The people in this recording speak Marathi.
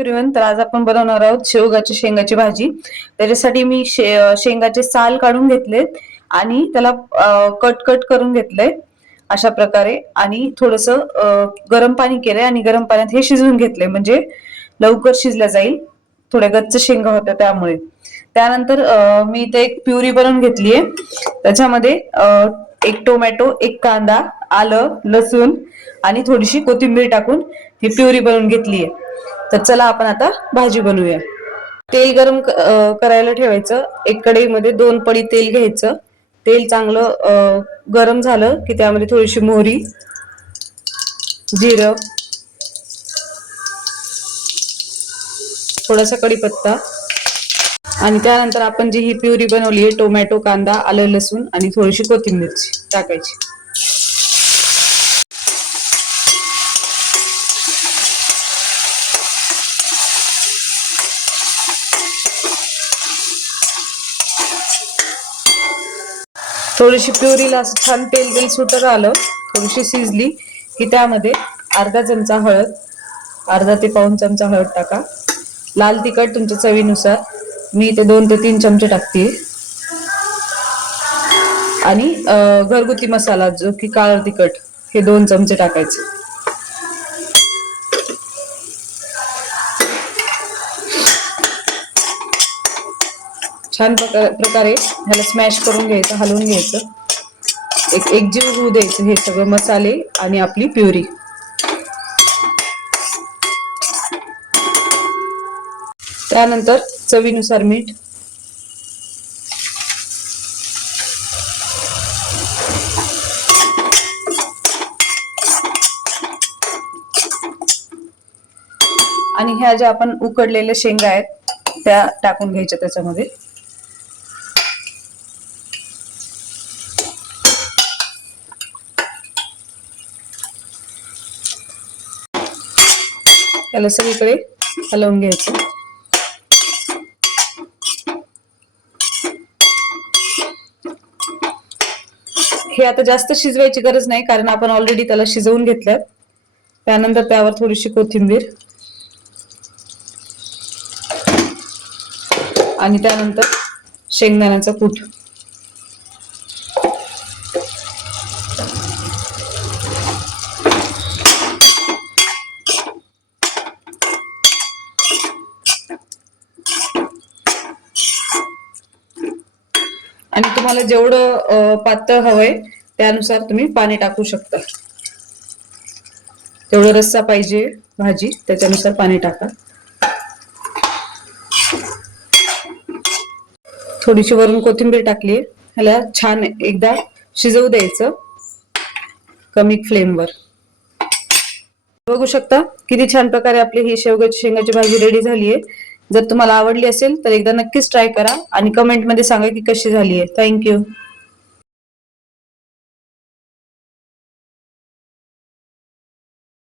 एव्हरीवन, तर आज आपण बनवणार आहोत शेवगाची शेंगाची भाजी. त्याच्यासाठी मी शेंगाचे साल काढून घेतलेत आणि त्याला कट कट करून घेतलंय अशा प्रकारे. आणि थोडस गरम पाणी केलंय आणि गरम पाण्यात हे शिजवून घेतलंय, म्हणजे लवकर शिजल्या जाईल. थोड्या गच्च शेंगा होत्या त्यामुळे. त्यानंतर मी इथे एक प्युरी बनवून घेतलीये. त्याच्यामध्ये एक टोमॅटो, एक कांदा, आलं, लसूण आणि थोडीशी कोथिंबीर टाकून ही प्युरी बनवून घेतलीये. तर चला आपण आता भाजी बनवूया. तेल गरम करायला ठेवायचं. एक कढईमध्ये 2 पळी तेल घ्यायचं. तेल चांगलं गरम झालं की त्यामध्ये थोडीशी मोहरी, जिरं, थोडासा कढीपत्ता आणि त्यानंतर आपण जी ही प्युरी बनवली आहे, टोमॅटो, कांदा, आलं, लसूण आणि थोडीशी कोथिंबीर टाकायची. थोडीशी प्युरीला असं छान तेल सुटत आलं, थोडीशी शिजली की त्यामध्ये अर्धा चमचा हळद, अर्धा ते पाऊण चमचा हळद टाका. लाल तिखट तुमच्या चवीनुसार, मी ते 2 ते 3 चमचे टाकते. आणि घरगुती मसाला जो की काळं तिखट, हे 2 चमचे टाकायचे. छान प्रकारे ह्याला स्मॅश करून घ्यायचं, हलवून घ्यायचं. एकजीव होऊ द्यायचं हे सगळं मसाले आणि आपली प्युरी. त्यानंतर चवीनुसार मीठ, आणि ह्या ज्या आपण उकडलेल्या शेंगा आहेत त्या टाकून घ्यायच्या त्याच्यामध्ये. त्याला सगळीकडे हलवून घ्यायचं. हे आता जास्त शिजवायची गरज नाही, कारण आपण ऑलरेडी त्याला शिजवून घेतलं. त्यानंतर त्यावर थोडीशी कोथिंबीर आणि त्यानंतर शेंगदाण्याचा कूट. आणि तुम्हाला जेवढं पातळ हवंय त्यानुसार तुम्ही पाणी टाकू शकता. जेवढं रस्सा पाहिजे भाजी त्याच्यानुसार पाणी टाका. थोडीशी वरून कोथिंबीर टाकली. ह्याला छान एकदा शिजवू द्यायचं कमी फ्लेमवर. बघू शकता किती छान प्रकारे आपली ही शेवगाची शेंगाची भाजी रेडी झालीये. जर तुम्हाला आवडली असेल तर एकदा नक्कीच ट्राय करा आणि कमेंट मध्ये सांगा की कशी झालीये. थँक्यू.